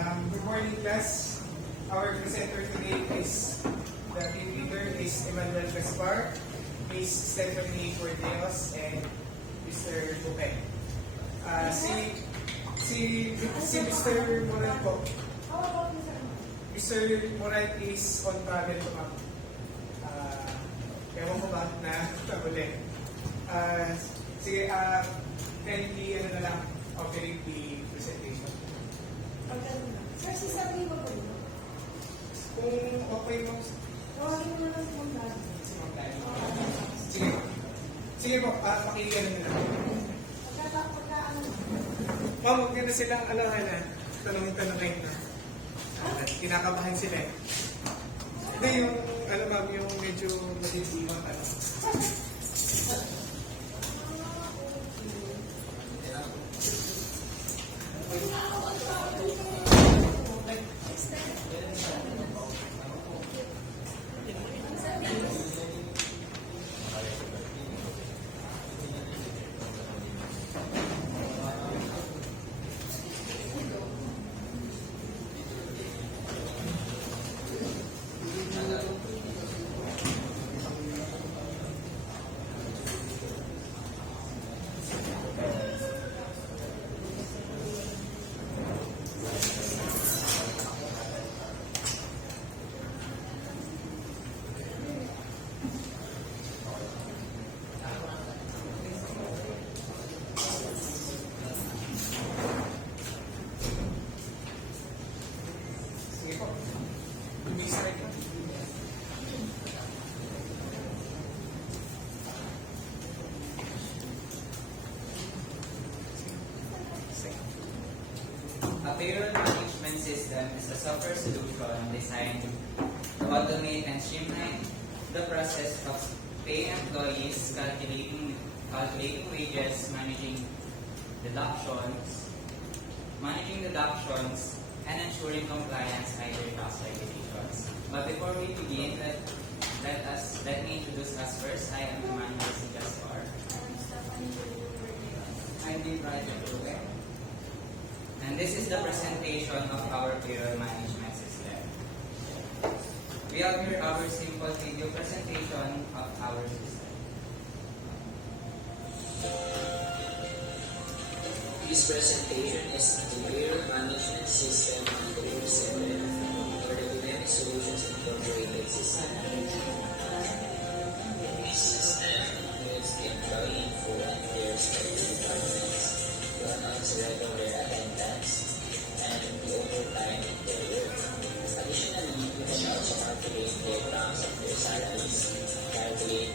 Good morning, class. Our presenter today is the team leader is Emmanuel Gaspar, Miss Stephanie Cordeos, and Mr. Bupay. Si Mr. Moral po. Mr. Moral is on travel to ma'am. Ewan ko ba na uli. Sige, kindly na lang offering the presentation. Sir, sisabihin mo po yun? Kung okay mo, Tawagin mo na lang si Ma'am Dali. sige. Sige po, pakinggan nyo na. Pagka-ano? Ma'am, huwag nyo na silang alangan na. Tanongin na. Kinakabahan sila eh. Hindi yung, ma'am, yung medyo madidiwang Sige po. Umisa rin. A payroll management system is a software solution designed to automate and streamline the process of paying employees, calculating wages, managing deductions, and ensuring compliance with their tax regulations. But before we begin, let me introduce us first. I am Emmanuel Gaspar. I'm the project leader. And this is the presentation of our payroll management system. We have here our simple video presentation of our system. This presentation is the payroll management system and the presented for the Dynamic Solutions Incorporated system. This system includes the employee info and their respective departments, pronounce regular attendance, and the overtime of their work. Additionally, you can also calculate the amounts of their salaries, calculate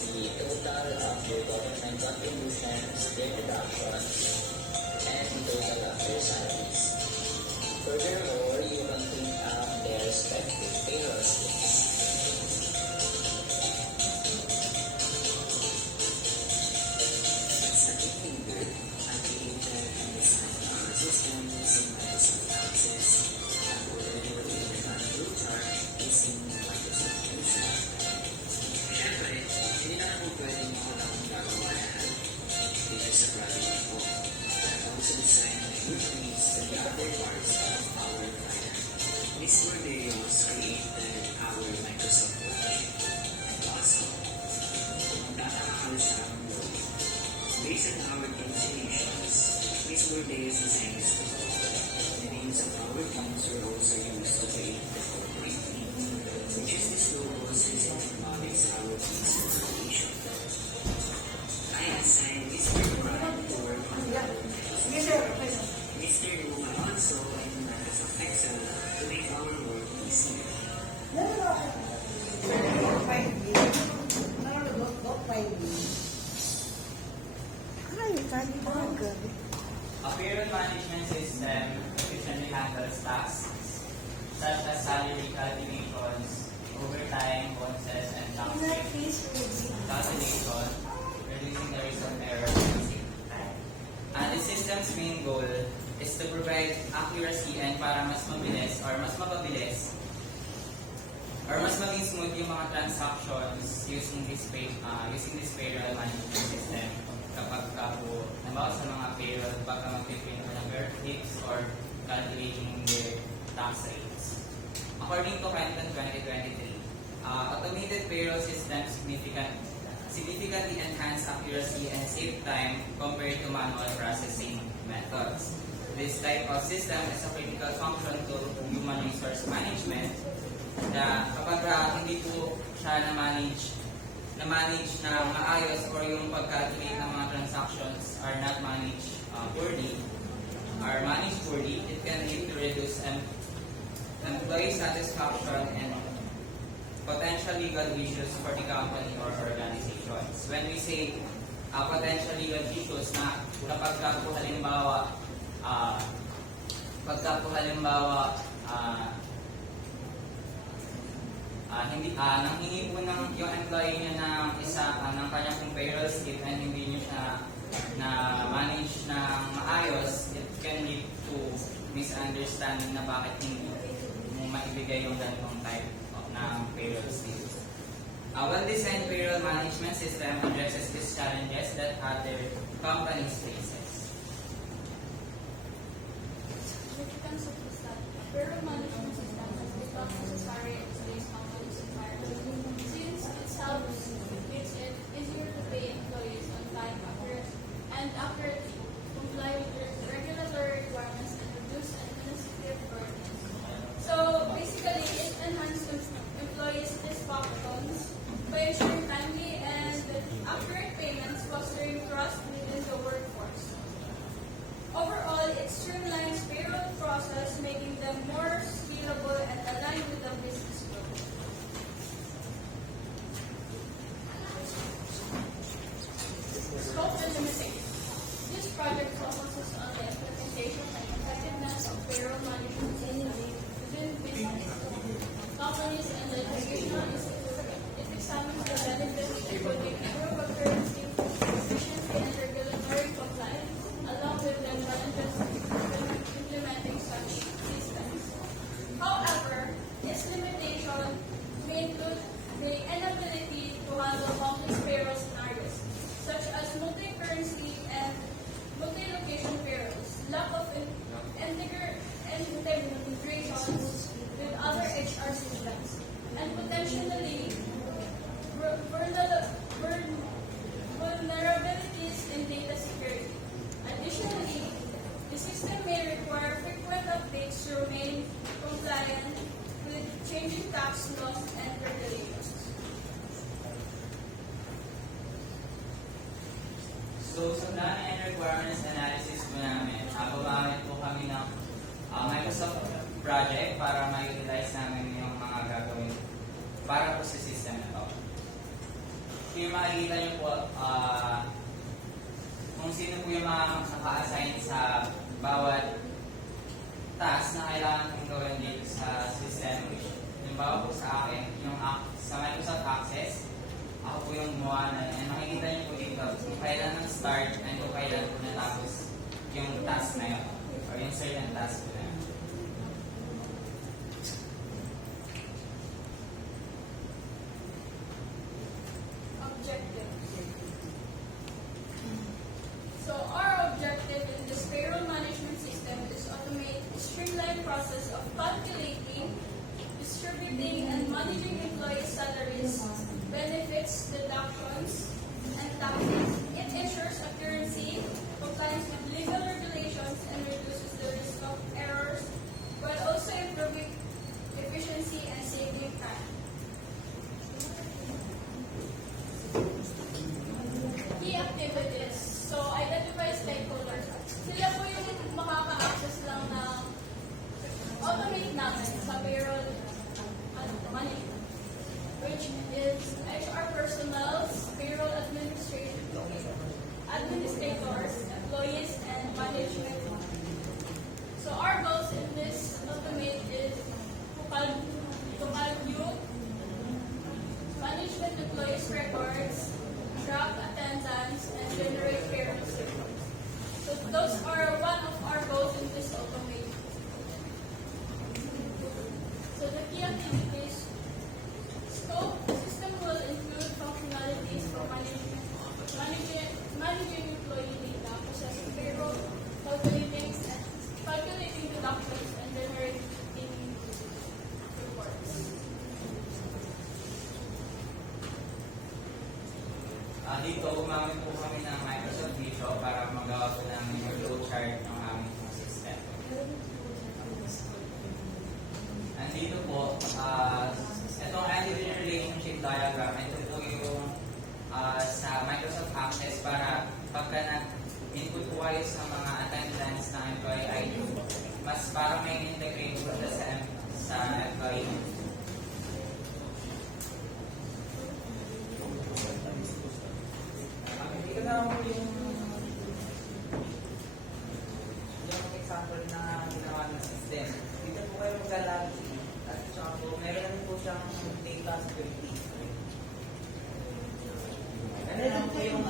the total of their government contributions, their deductions, and the total of their salaries. Furthermore, you can print out their respective payroll slips. Sa team leader, ang creator and design our system using Microsoft Access, and we're even on root chart using Microsoft Fusion. Siyempre, hindi na po pwedeng ako lang gagawa lahat. Dito sa project po. Also design which needs to the other parts of our client. These materials created our Microsoft project. Also, kung tataka sa aming loob, based on our installations, these materials designs to the names of our teams were also used to create the corporate team, which is this logo since it embodies our team's organization. I assign Mr. Brian to work on the Mr. Wu also in Microsoft Excel to make our work easier. A payroll management system efficiently handles tasks such as salary calculations, overtime, bonuses, and tax calculation, reducing the risk of error and saving time. And the system's main goal is to provide accuracy and para mas mabilis or mas mapabilis or mas maging smooth yung mga transactions using this payroll management system kapag po, nabawa sa mga payroll, pagka mag-print ng birth dates or calculating their tax rates. According to Canton 2023, automated payroll systems significantly enhance accuracy and save time compared to manual processing methods. This type of system is a critical function to human resource management na kapag hindi po siya na-manage na maayos or yung pag-calculate ng mga transactions are not managed poorly, it can lead to reduced employee satisfaction and potential legal issues for the company or organizations. When we say potential legal issues na kapag po halimbawa nanghingi po ng yung employee niya ng ng kanyang pong payroll slip and hindi niyo siya na manage ng maayos, it can lead to misunderstanding na bakit hindi mo maibigay yung ganitong type ng payroll slips. Well-designed payroll management system addresses these challenges that other companies faces. Significance of this that payroll management system has become necessary in today's company's environment since it makes it easier to pay employees on time and accurately, comply with regulatory requirements and reduce administrative burdens. So basically, it enhances employees' satisfactions by ensuring timely and accurate payments, fostering trust within the workforce. Overall, it streamlines payroll process, making them more scalable and aligned with the business growth. Scope and limitations. This project focuses on the implementation and effectiveness of payroll management systems within business companies and educational institutions. It examines the benefits including improved accuracy, efficiency, and regulatory compliance, along with the challenges implementing such systems. However, its limitation may include the inability to handle complex payroll scenarios, such as multi-currency and multi-location payrolls, lack of integrations with other HR systems, and potentially vulnerabilities in data security. Additionally, the system may require frequent updates to remain compliant with changing tax laws and regulations. So, sa plan and requirements analysis po namin, gumamit po kami ng Microsoft project para ma-utilize namin yung mga gagawin para po sa system na to. Yung makikita nyo po kung sino po yung mga naka-assign sa bawat task na kailangan kong gawin dito sa system. Yung bawa po sa akin, yung sa Microsoft Access, ako po yung gumawa na yan. Makikita niyo po dito kung kailan nag-start and kung kailan po natapos yung task na yun or yung certain task po na yun. Objective. So our objective in this payroll management system is automate the streamlined process of calculating, distributing, and managing employee salaries, benefits, deductions, and taxes. It ensures accuracy, compliance with legal regulations, and reduces the risk of errors, while also improving efficiency and saving time. Key activities. So, identify stakeholders. Sila po yung makaka-access lang ng automate namin sa payroll management, which is HR personnel, payroll administrators, employees, and management. So our goals in this automate is to calculate management employees records, track attendance, and generate payroll statements. So those are one of our goals in this automate. So the key activities scope, the system will include functionalities for managing employee data, processing payroll, calculating deductions, chart ng aming system. Andito po, itong individual relationship diagram, ito po yung sa Microsoft Access para pagka na-input po kayo sa mga attendance ng employee ID, mas parang may integrate po siya sa employee. Dito na po yung example na ginawa ng system. Dito po kayo maglalagi at saka po meron po siyang data security. Meron po yung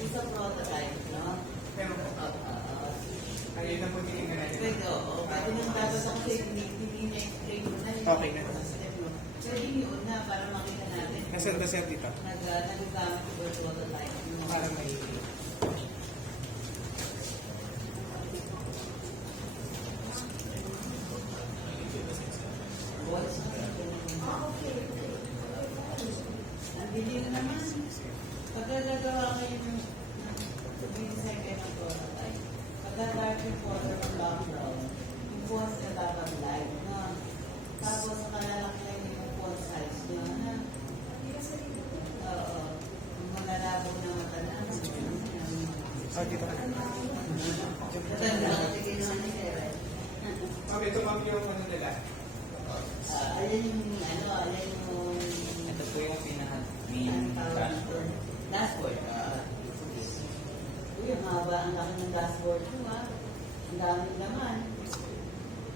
isa prototype, no? Meron po. Ayun na po tinignan natin. Pwede, oo. Pwede nang dapat ang technique, hindi niya explain mo na yung Okay na. step, no? Pwede yun na para makita natin. Nasaan ba siya dito? Nagagamit ko yung prototype. no? Para may... Voice, no? Ang bilis naman. Pagka nagawa kayo ng second ng prototype, pagka dark yung color ng background, yung font na dapat light, no? Tapos kalalaki lang yung font size nyo, na? Oo. Yung malalabog na mata na. Dito ka na. Matanda ka, tigil naman ni Sarah. Okay, ito ma'am yung ano nila. Ayan yung, ayan yung, Ito po yung pinaka-main ang tawag nito? dashboard. Dashboard. Uy, ang haba, ang laki ng dashboard ko, ha? Ang dami naman.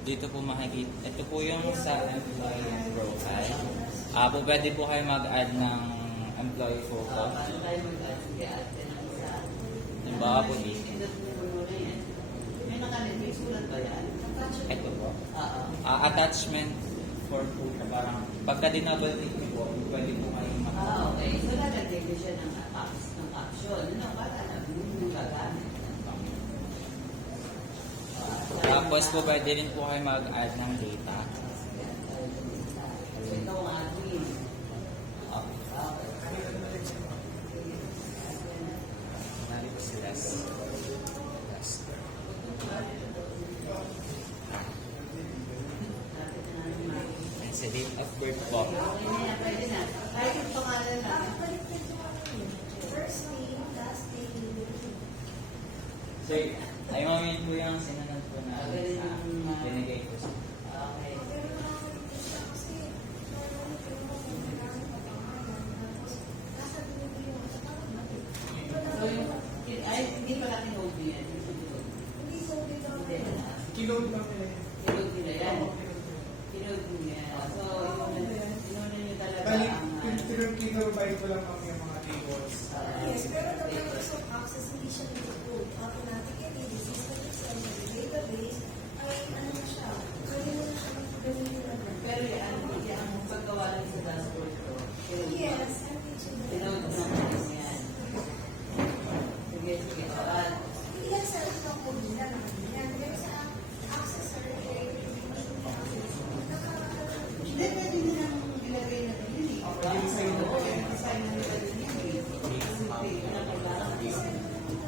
Dito po makikita, ito po yung sa employee profile. Po pwede po kayo mag-add ng employee photo. Paano tayo mag-add? Sige, add ka ng isa. Halimbawa po dito. Pindot mo na yan. May nakalagay, may sulat ba yan? Ito po. Oo. Attachment for po siya. Parang pagka dinouble click niyo po, pwede po kayong mag Okay. So, lalagay ko siya ng caption. Ano, para alam mo yung gagamit. Tapos po pwede rin po kayo mag-add ng data. Ito ang admin. Okay. Nari po sila. And sa date of birth po. Okay na yan, pwede na. Kahit yung pangalan lang. First name, last name. So, ay mamin po yung sinunod po na binigay ko sa Okay. So, yung, ay, hindi pala kinode yan. Hindi na. Kilo lang nila. Kinode nila yan. Kinode nila yan. So, kinode nyo talaga Balik, ang... pinrovide ko lang kami yung mga tables. Yes, pero the Microsoft Access hindi siya nag-code. Automatically, the system itself, the database, ay ano na siya. Pwede mo na siya gamitin agad. Pero yan, ang paggawa lang sa dashboard ko. Yes, I'm teaching them. Kinode naman yan. Sige, sige. Hindi yan sa itong code nila naman yan. Pero sa Access Survey, Hindi, pwede nilang ilagay na din yun eh. Pwede design na Oo, din. design na nila din yun eh. Kasi pinapagbarang.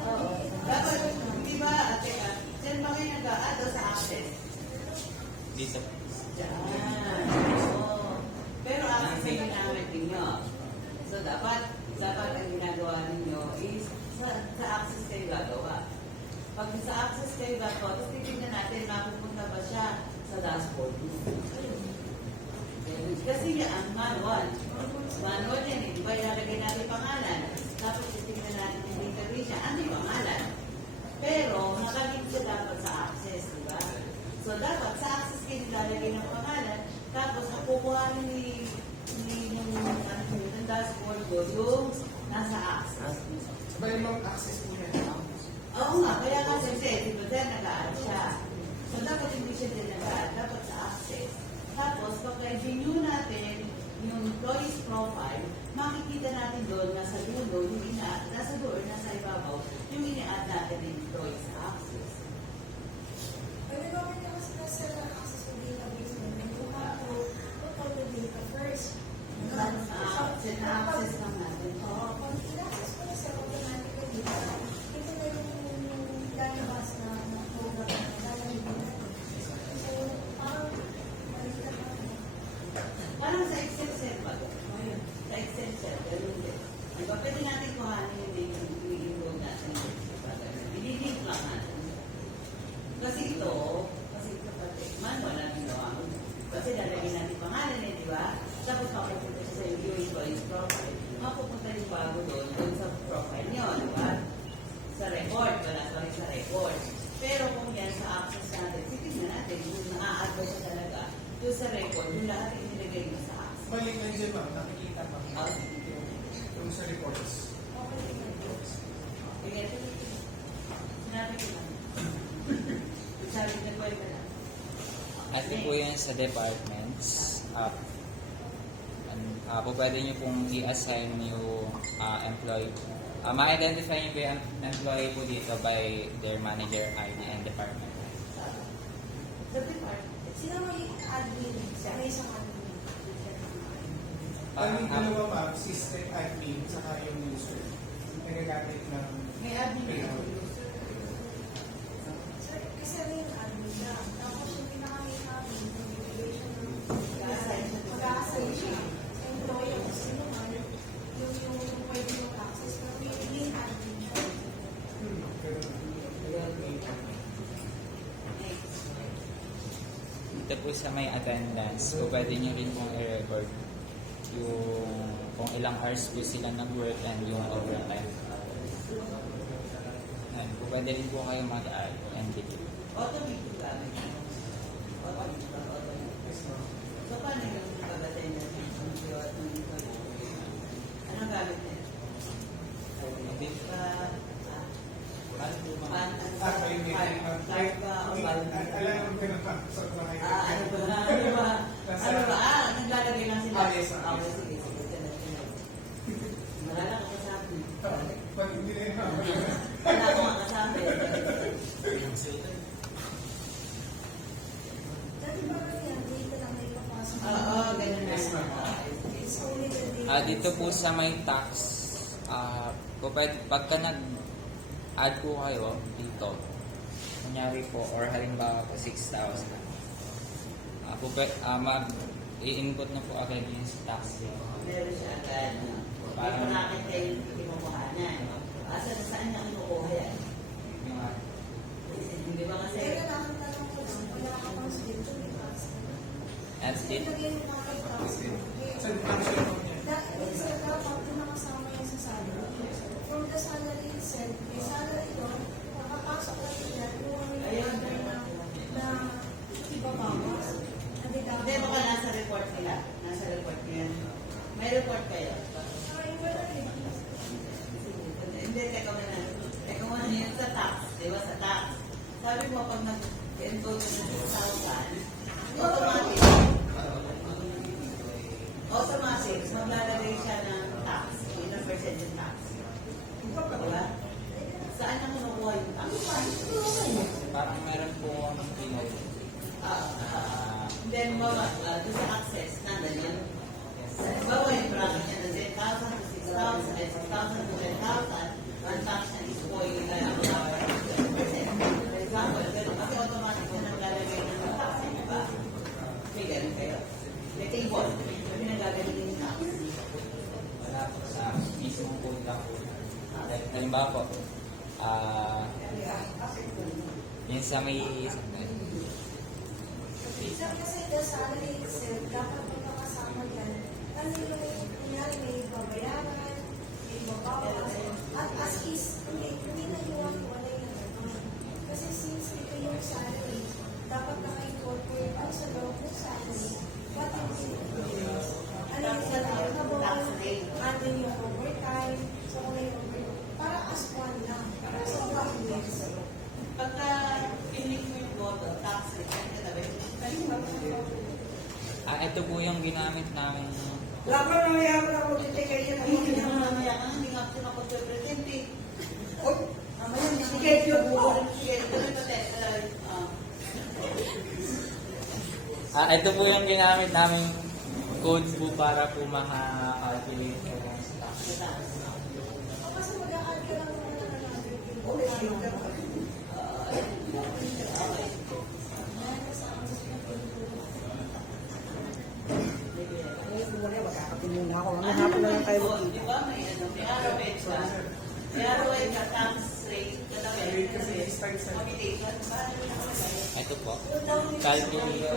Oo. Dapat, di ba, ate, saan ba kayo nag-a-add o sa access? dito. Diyan. Oo. Pero access ang ginamit ninyo. So, dapat ang ginagawa ninyo is sa access kayo gagawa. Pag sa access kayo gagawa, tapos titignan natin, mapupunta ba siya sa dashboard mo. Kasi ang manual yan eh, di ba ilalagay natin pangalan, tapos titignan natin yung database niya, ano yung pangalan? Pero, nakalink siya dapat sa access, di ba? So, dapat sa access kayo nilalagay ng pangalan, tapos nakukuhanin ng dashboard ko yung nasa access. Sabay mong access po yan. Oo nga, kaya kasi di ba dyan nag-add siya. So, dapat hindi siya din nag-add, dapat sa access. Tapos, pag i-renew natin yung employee's profile, makikita natin doon, nasa dulo, yung nasa doon, nasa ibabaw, yung ini-add natin ng employee sa access. Pwede gawin ka kasi nasa access to database mo. You have to put all the data first. Access lang natin. Oo, kung in-access mo na siya automatically, ito na yung Balik lang dyan, ma'am. Nakikita, ma'am. Yung sa reports. Sige, sinabi ko lang. Sabi na ko lang. Ito po yun sa departments. Po pwede nyo pong i-assign yung employee. Ma-identify nyo po yung employee po dito by their manager ID and department. Sa department. Sino may admin? May isang admin. Kaming dalawa, ma'am, system admin, saka yung user. Nagagamit ng May admin payroll. Sir, kasi ano yung admin na? Tapos yung pinaka-may admin, yung bibigay siya ng mag-a-assign siya sa employee o sino man, yung pwede yung access, pero may main admin siya. Dito po sa may attendance, po pwede nyo rin pong i-record yung kung ilang hours po sila nag-work and yung overtime. And po pwede rin po kayo mag-add and delete. Automatic gamit. Automatic. So, paano yung pagbatay na anong gamit niya? Kayo may alam ko na, ma'am. So, Ano ba? Naglalagay lang sila. Yes, ma'am. Sige. Malala ko kasabi. Pag hindi na yun, ma'am. Wala ko makasabi. Dati ba ganyan, data lang may papasok? Oo, ganun na. Yes, ma'am. It's only the data. Dito po sa may tax, pagka nag-add po kayo dito, kunyari po, or halimbawa po 6,000, mag-i-input na po agad yung tax. Meron siya agad. Parang nakita yung kinukuhanan. Saan niya kinukuha yan? Hindi ba kasi? Kaya nakatanong ko lang, wala ka pang schedule, di ba? And still, Ilagay mo mga tax. Sa function mo niya. Isa dapat nakasama yan sa salary. From the salary itself, may salary doon, makapasok lang sila yung may order na ibabawas. Hindi, baka nasa report nila. Nasa report nila. May report kayo. Ay, wala rin. Hindi, teka muna. Teka muna yun sa tax. Di ba sa tax? Sabi mo, pag nag-encode ng 6,000, automatic, maglalagay siya ng tax. Ilang percent yung tax. Diba? Saan na kinukuha yung tax? parang meron po ang pinag. Then, doon sa access, nandun yun. Bawa yung bracket niya na 10,000 to 6,000, 6,000 to 10,000, ang tax niya is 4%. For example, ganun. Kasi automatic na naglalagay ng tax, di ba? May ganun kayo. May table. May naglalagay ng tax. Wala po sa mismong code lang po. Halimbawa po, yun sa may Sir, kasi the salary itself, dapat may makasama yan. Ano yung kunyari may babayaran, may babawas, at as is, hindi na iwan-iwanay na gano'n. Kasi since ito yung salary, dapat naka-incorporate ang sa loob ng salary, what yung pinag-iwas. Ano yung salary na buwan, ano yung overtime, so kung may overtime, para as one lang, para sa one years. Pagka pinlik mo yung boto, tax return ka na ba? ito po yung ginamit namin. Laban na mayaman ako dito kayo na Hindi na mamaya ka, hindi nga ako present eh. Mamaya, schedule po. Ito po yung ginamit namin code po para po maka-calculate ng stock. O kasi mag-a-add ka lang naman ng another Magkakapiling ako. Mahapon na lang kayo. Di ba may ano, may ROH ka. May ROH ka, tax rate, Rate kasi start sa computation. Paano yung nakalagay? Ito po. Calculate.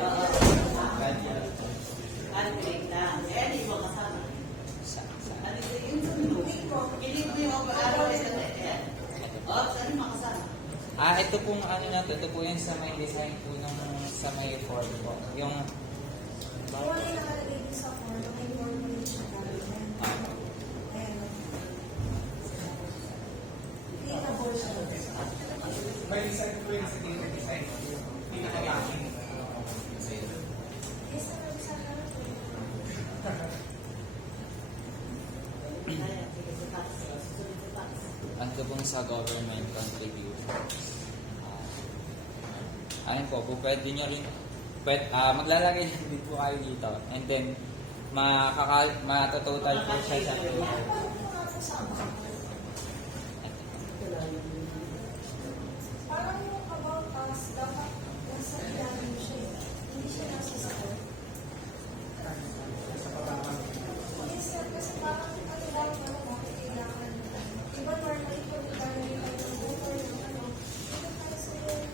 Calculate. Calculate lang. Kaya hindi mo kasama. Ano yung sunod? Hindi mo yung ROH na yan. O, saan yung makasama? Ito pong ano na to, ito po yung sa may design po ng sa may form po. Yung Wala yung nakalagay din sa form, may information namin. Ayan. Clickable siya. Bali sa data design, pinaka-backing. Yes, naman sa harap. Ayan, sige, sa tax. Susunod sa tax. Ano pong sa government contributions? Ayun po, pwede nyo rin, maglalagay din po kayo dito. And then, matototal po siya sa Ano pa rin yung mga kasama? Ito lang yung Parang yung about us, dapat nasa ilalim siya eh. Hindi siya nasa score. Yes, sir, kasi parang ano daw, ano mo, kailangan. Diba normally, kung ilalagay tayo ng voter ng ano, ito tayo sa ano eh.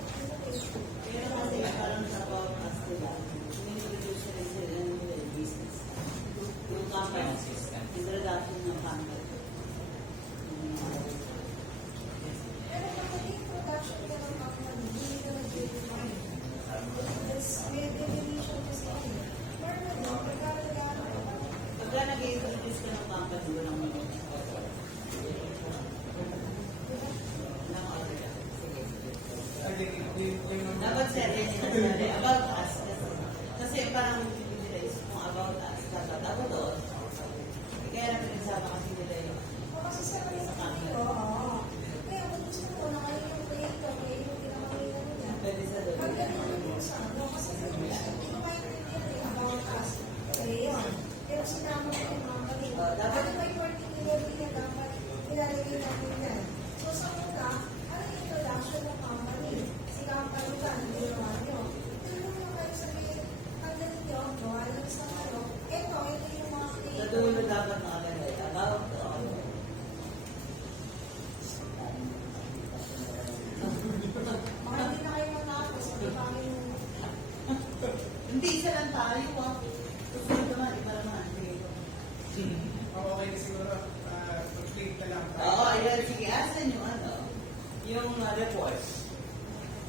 Pero kasi parang sa about us nila, in-introduce rin sila ng business. Yung company system. introduction ng company. Pero kapag yung production ka ng company, hindi ka nag-verify. Tapos may definition kasi ano. Normally, pagkakalagaan ka pa. Pagka nag-introduce ka ng company, walang mga ng order. Sige. Dapat sir, yun sinasabi, about us. Kasi parang nila is kung about us, dapat ako doon. Kaya na pinagsama kasi nila yun. O kasi sa kanila oo. Kaya kung gusto ko na kayo yung creator, kayo yung pinakamayan niya. Pwede sa doon. Pag ganun yung sa ano, kasi hindi ko maintindihan eh, about us. Kaya yun. Pero sinama ko yung mga kanila. Dapat- Ano may particular niya dapat ilalagay natin yan. So sa una, ano yung introduction ng company? Si company ka, hindi naman nyo. Tulungan nyo kayo sabihin, pagdating nyo, gawa lang sa ano, ito yung mga Sa creator. dulo dapat nakalagay, about Mga hindi na kayo matapos, hindi pa kami Hindi, isa lang tayo ah. Susunod naman, iba naman. Okay na siguro, complete na lang. Oo, ayan, sige, asan yung ano? Yung report.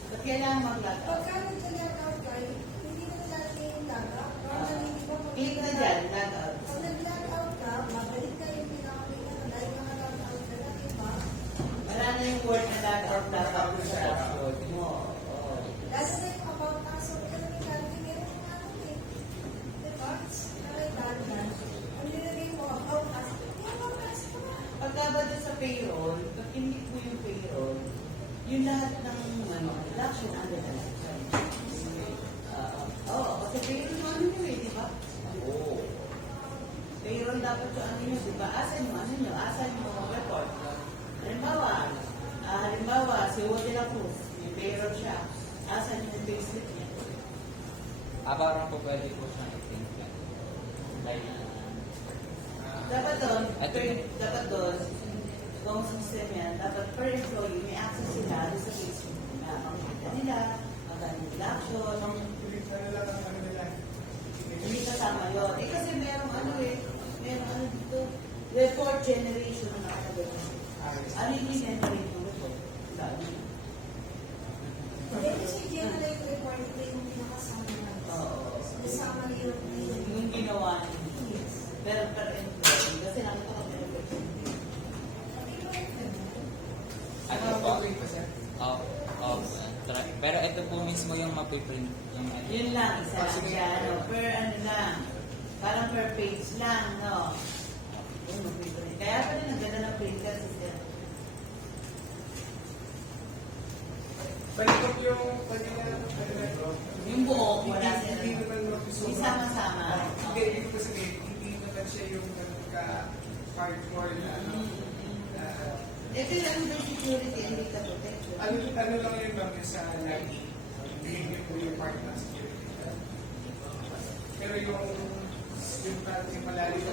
Ba't kailangan mag-log out? Pagka nag-log out kayo, hindi na nalalagay yung log out. Normally, di ba? pag- Click na dyan, log out. Pag nag-log out ka, babalik ka yung pinakamayan na dahil naka-log out ka na, di ba? Wala na yung word na log out dapat sa dashboard mo. Oo. Lalo na yung about us, so kaya nilalagay, meron yung ano eh. Di ba? Nakailangan. Ang nilagay mo, about us, about us ka na. Pagka ba doon sa payroll, pag hindi mo yung payroll, yung lahat ng ano, deduction under deduction. Oo, kasi payroll mo ano nyo eh, di ba? Oo. Payroll dapat yung ano nyo, di ba? Asan yung ano nyo? Asan yung report? Halimbawa, si Woody de la Cruz, yung payroll siya. Asan yung payslip niya? Parang po pwede po siyang i-think yan. Like, Dapat doon, Ito yun. dapat doon, kung system yan, dapat per employee, may access sila doon sa payslip nila. Makikita nila, magkano yung deduction, Ano lang ang ano nila. hindi kasama yun. Eh kasi merong ano eh, merong ano dito, report generation na nakagano. Ano yung generate ng report? Dami. Hindi kasi generate report ito yung pinakasama na. Oo. Kasama yung Yung ginawa niya. Yes. Pero per employee, kasi nakita ko meron per employee. ano po? Pero ito po mismo yung mapiprint. Yung ano. Yun lang, isa lang siya, ano, per ano lang. Parang per page lang, no? Yun, mag-print. Kaya pa rin ang ganda ng printer system. Pwede ko yung, pwede na, ano na ito. Yung buo, wala siya. Hindi naman Hindi sama-sama. Hindi, ibig ko sabihin, hindi naman siya yung nagka-hardcore na ano. Ito yung ano yung security and data protection. Ano lang yun bang yung sa lighting? Hindi yun po yung part ng security. Pero yung malalim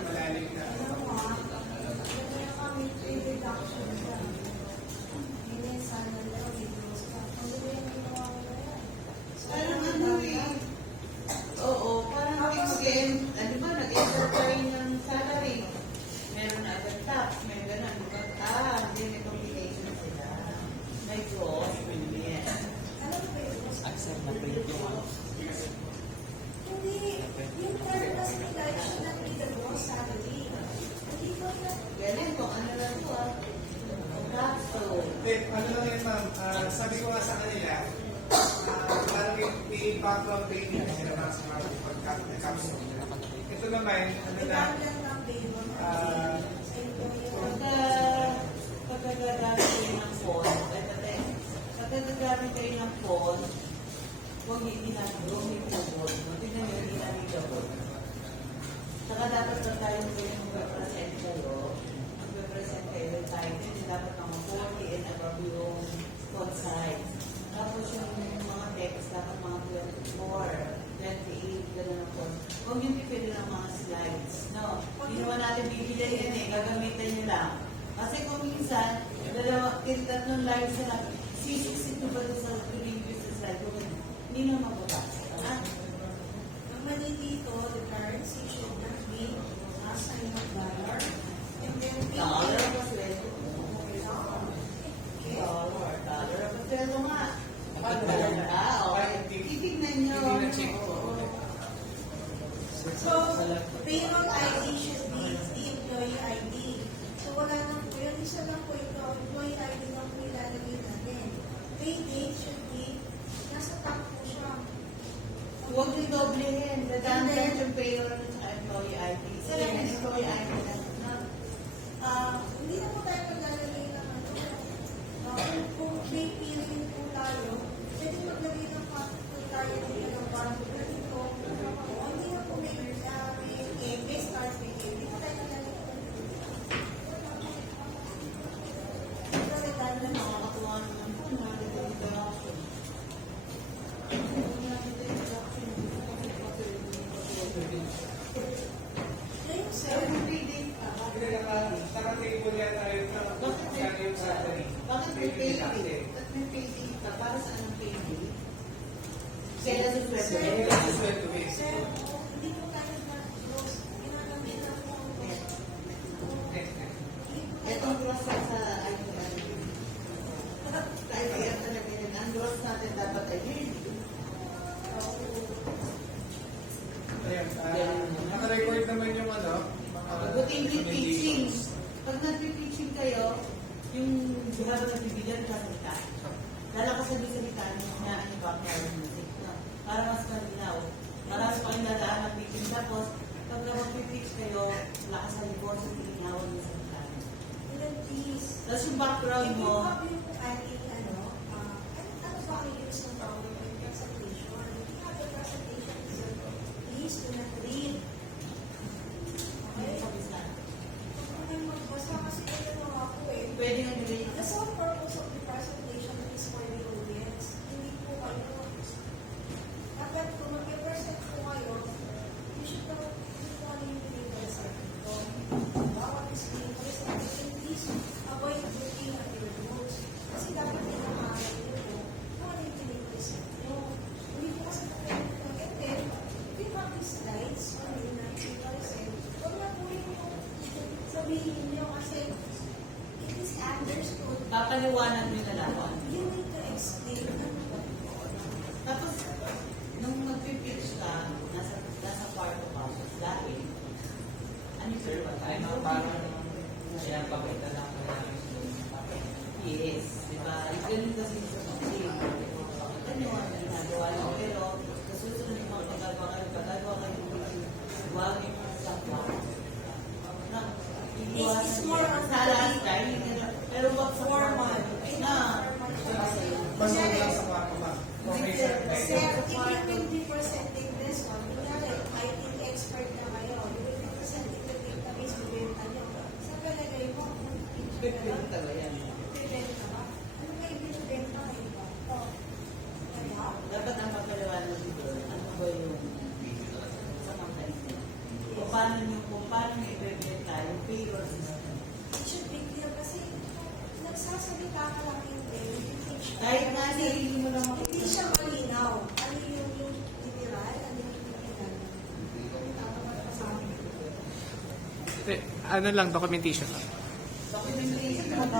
na Ano mo ah, kaya kami reduction siya. Hindi sana daw i-close ka. Kung di ba yung ginawa mo na yan? So, Parang ano eh. Oo, parang mag-game. Ano ba, nag-enter pa rin yung salary. Meron na agad tax, may gano'n. Hindi may complication sila. May clause, hindi yan. Ano ba yun? Sir, na-print yung ano. Hindi. Yung background training sila sa mga pagka-capstone. Ito naman, ano na, Ilan lang ang payroll Ah, sa employer. Pagkagagamit kayo ng phone, pagkagagamit kayo ng phone, huwag i-navigable. Tignan nyo, i-navigable. Saka dapat na tayo mag-represent kayo. Mag-represent kayo ng title. Dapat mga 40 and above yung font size. Tapos yung mga text, dapat mga 24, 28, gano'n ang font. Huwag yung pipili ng mga slides. No? Hindi naman natin bibili yan eh. Gagamitan nyo lang. Kasi kung minsan, tatlong lines na lang, C62 ba doon sa previous slide? Hindi na mababasa. Ang mali dito, the currency should not be as sign of dollar. And then Dollar ang pasweldo. Okay. Dollar ang pasweldo nga. Bakit Okay. Titignan nyo. Hindi na-check. So, payroll ID should be the employee ID. So, wala nang po yun. Isa lang po ito. Employee ID lang po ilalagay natin. Pay date should be, nasa top po siya. Huwag niyo doblehin. Dadaan yung payroll sa employee ID. Sila yung employee ID na. Hindi na po tayo maglalagay ng ano. Kung may period po tayo, pwede maglagay ng kung tayo nila ng bago ganito. O hindi na po may start may hindi po tayo naglalagay ng Nakakatuwa naman po. Nakakatuwa. Ngayon, sir, Hindi naka-table yan tayo yung salary. Bakit may payday? Bakit may payday ka? Para saan ang payday? Kailan sa Kasi February? kasi sweldo eh. sir, hindi po tayo nag-close. Ginagamin lang po ang Itong gross sa IPM. IPM talaga yun. Ang gross natin dapat ay yearly. Ayan, naka-record naman yung ano, mga Buti yung teaching. recommendations. Pag nag-teaching kayo, yung habang nagbibilan, kasalita. Lalakasan yung salita na ano background music. No? Para mas malinaw. Marami pa kayong dadaan ng teaching. Tapos, pag mag-teach kayo, lakasan yung boses, tinawag yung salita. ilan please. Tapos yung background If you mo, have yung ating ano ba ang use ng PowerPoint presentation? If you have the presentation, please do not read. Okay? Kung may magbasa kasi ito ako pwede nga nilay. The sole purpose of the presentation is for the audience. Hindi po kayo. Dapat kung mag-present po kayo, you should know ano yung pinag-present ko. Bawat is being presented, please avoid looking at your notes. Kasi dapat pinakain nyo po kung ano yung pinag-present nyo. Hindi po kasi pwede nyo. And then, if you have these slides, ano yung pinag-present, huwag na po yung sabihin nyo kasi it is understood. Papaliwanag nyo na lang. You need to explain ano ba. Tapos, nung mag-pitch ka, nasa part of us, dahil, ano yung sir ba? Ay, no, parang pinagpapita lang ko namin yung papel. Yes, di ba? Ganun kasi sa teaching. Ano ang ginagawa nyo? Pero, susunod yung mga pagagawa kayo, huwag yung sa na, It's more of sa last time, pero wag sa formal. Na, Mas huwag lang sa kwarto ba? Professor. Sir, if you will be presenting this one, kunyari, IT expert na kayo, you will be presenting the database, bibenta nyo. Sa palagay mo, bibenta ba yan? bibenta ba? Ano kayo binibenta kayo ba? Kaya, Dapat ang pagkaliwanag dito, ano ba yung sa company? Kung paano nyo ibebenta yung payroll system. it should be clear kasi nagsasalita ka lang yung Kahit na sarili mo lang hindi siya malinaw. Ano yung literal, ano yung literal. Tatapat pa sa amin. Ano lang, documentation. Documentation, mag